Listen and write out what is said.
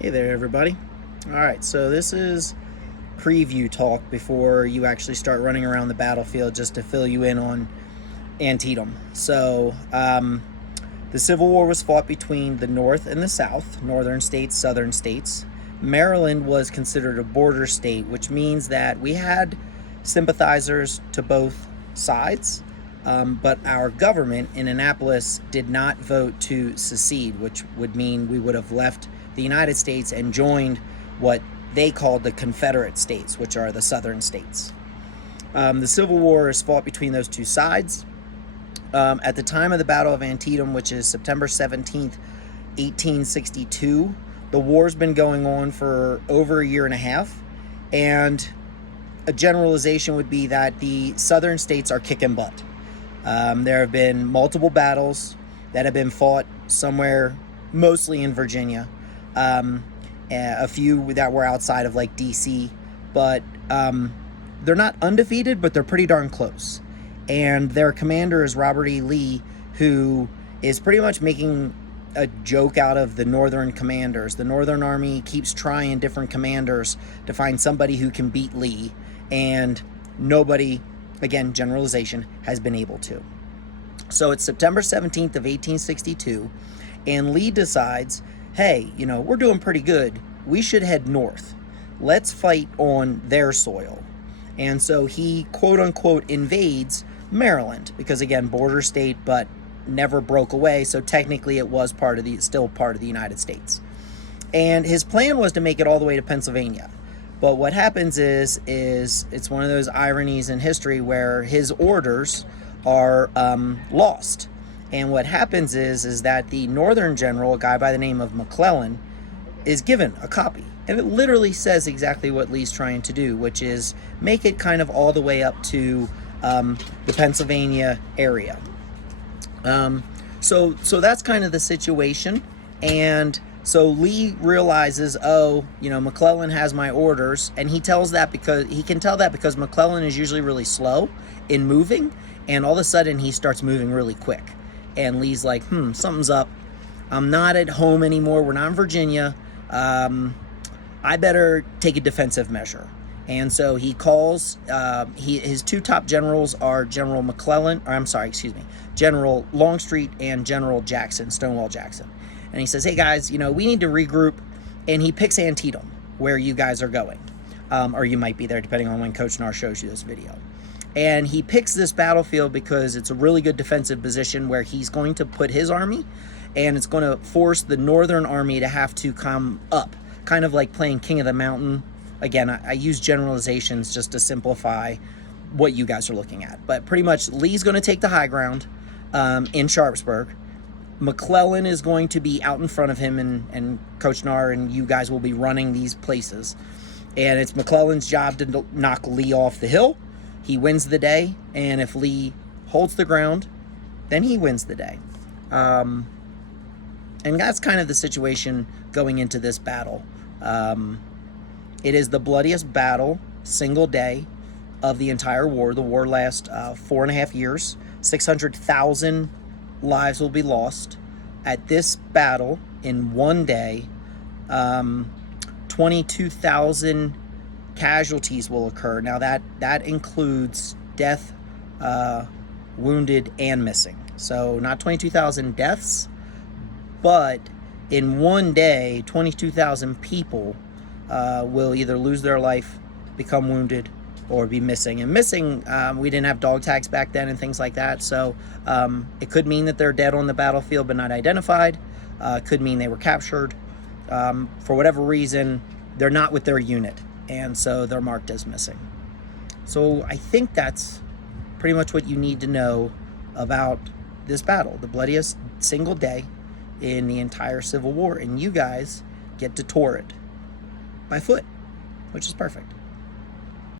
Hey there, everybody. All right, so this is preview talk before you actually start running around the battlefield, just to fill you in on Antietam. The Civil War was fought between the North and the South, northern states, southern states. Maryland was considered a border state, which means that we had sympathizers to both sides, but our government in Annapolis did not vote to secede, which would mean we would have left the United States and joined what they called the Confederate States, which are the southern states. The Civil War is fought between those two sides. At the time of the Battle of Antietam, which is September 17th, 1862, the war's been going on for over a year and a half, and a generalization would be that the southern states are kicking butt. There have been multiple battles that have been fought somewhere, mostly in Virginia, a few that were outside of like DC, but they're not undefeated, but they're pretty darn close. And their commander is Robert E. Lee, who is pretty much making a joke out of the Northern commanders. The Northern Army keeps trying different commanders to find somebody who can beat Lee, and nobody, again, generalization, has been able to. So it's September 17th of 1862, and Lee decides, hey, we're doing pretty good. We should head north. Let's fight on their soil. And so he, quote unquote, invades Maryland, because again, border state, but never broke away. So technically it was still part of the United States. And his plan was to make it all the way to Pennsylvania. But what happens is it's one of those ironies in history where his orders are lost. And what happens is that the Northern general, a guy by the name of McClellan, is given a copy. And it literally says exactly what Lee's trying to do, which is make it kind of all the way up to the Pennsylvania area. So that's kind of the situation. And so Lee realizes, McClellan has my orders, and he can tell that because McClellan is usually really slow in moving, and all of a sudden he starts moving really quick. And Lee's like, something's up. I'm not at home anymore. We're not in Virginia. I better take a defensive measure. And so he calls, his two top generals are General Longstreet and General Jackson, Stonewall Jackson. And he says, hey guys, we need to regroup. And he picks Antietam, where you guys are going. Or you might be there, depending on when Coach Nar shows you this video. And he picks this battlefield because it's a really good defensive position where he's going to put his army, and it's going to force the Northern Army to have to come up, kind of like playing King of the Mountain. Again, I use generalizations just to simplify what you guys are looking at. But pretty much Lee's going to take the high ground in Sharpsburg. McClellan is going to be out in front of him, and Coach Nar and you guys will be running these places. And it's McClellan's job to knock Lee off the hill. He wins the day, and if Lee holds the ground, then he wins the day. And that's kind of the situation going into this battle. It is the bloodiest battle, single day, of the entire war. The war lasts 4.5 years. 600,000 lives will be lost. At this battle, in one day, 22,000 casualties will occur. Now that includes death, wounded, and missing. So not 22,000 deaths, but in one day, 22,000 people will either lose their life, become wounded, or be missing. And missing, we didn't have dog tags back then and things like that. So it could mean that they're dead on the battlefield but not identified. Could mean they were captured. For whatever reason, they're not with their unit, and so they're marked as missing. So I think that's pretty much what you need to know about this battle, the bloodiest single day in the entire Civil War, and you guys get to tour it by foot, which is perfect.